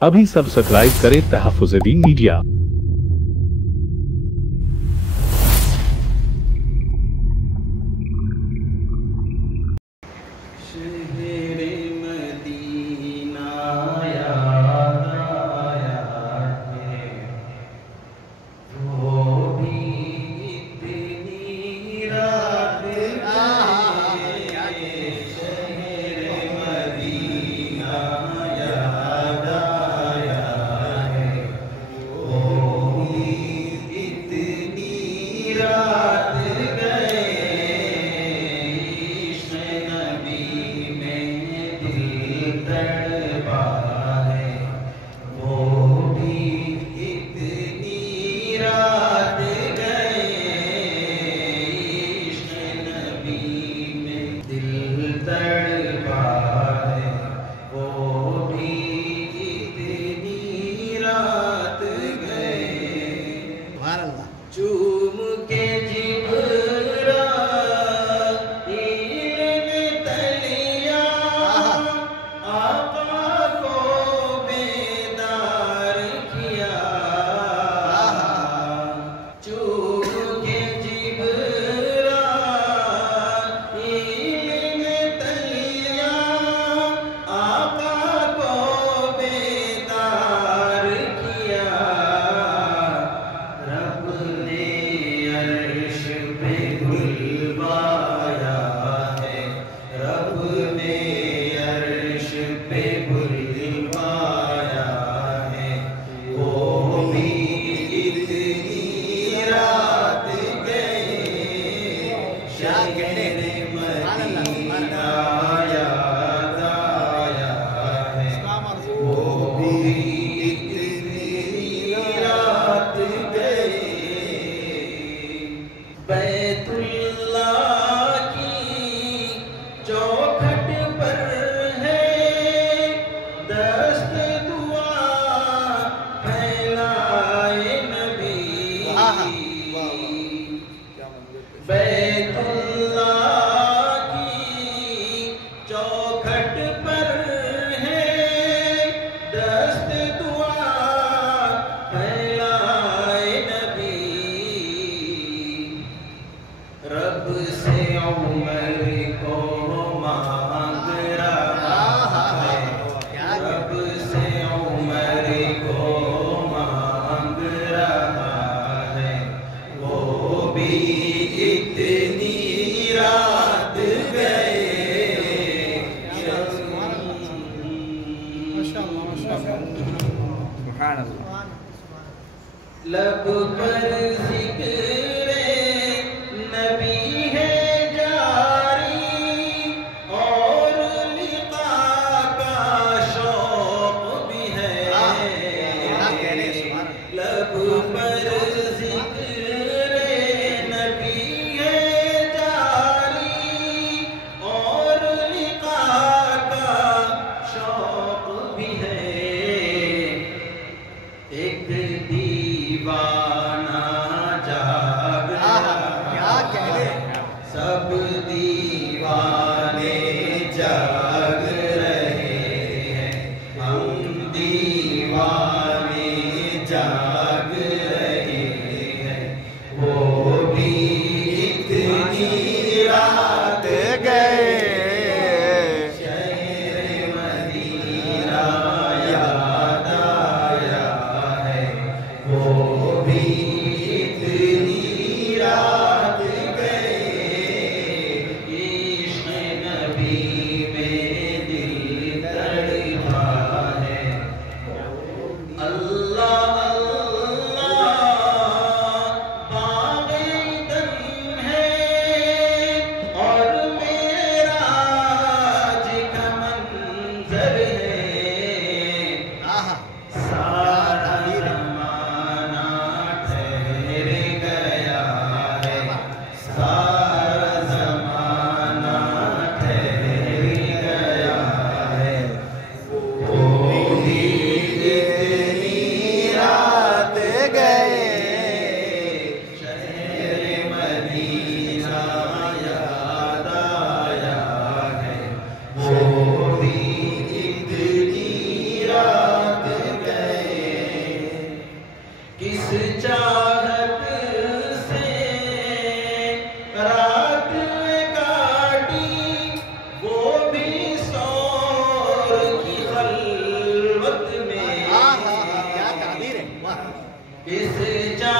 अभी सब्सक्राइब करें तहफ़्फ़ुज़-ए-दीन मीडिया। लब पर ज़िक्र नबी है जारी और लिक़ा का शौक़ भी है। लब पर ज़िक्र नबी है जारी और लिक़ा का शौक़ भी है। एक दीवाना जाग क्या कहने सब दीवाने जाग रहे हैं, हम दीवाने जाग रहे हैं। वो भी इतनी रात गए शहर मदीना याद आया है। वो भी इतनी रात गए इश्क़ नबी में दिल तड़पा है। अल्लाह इस जा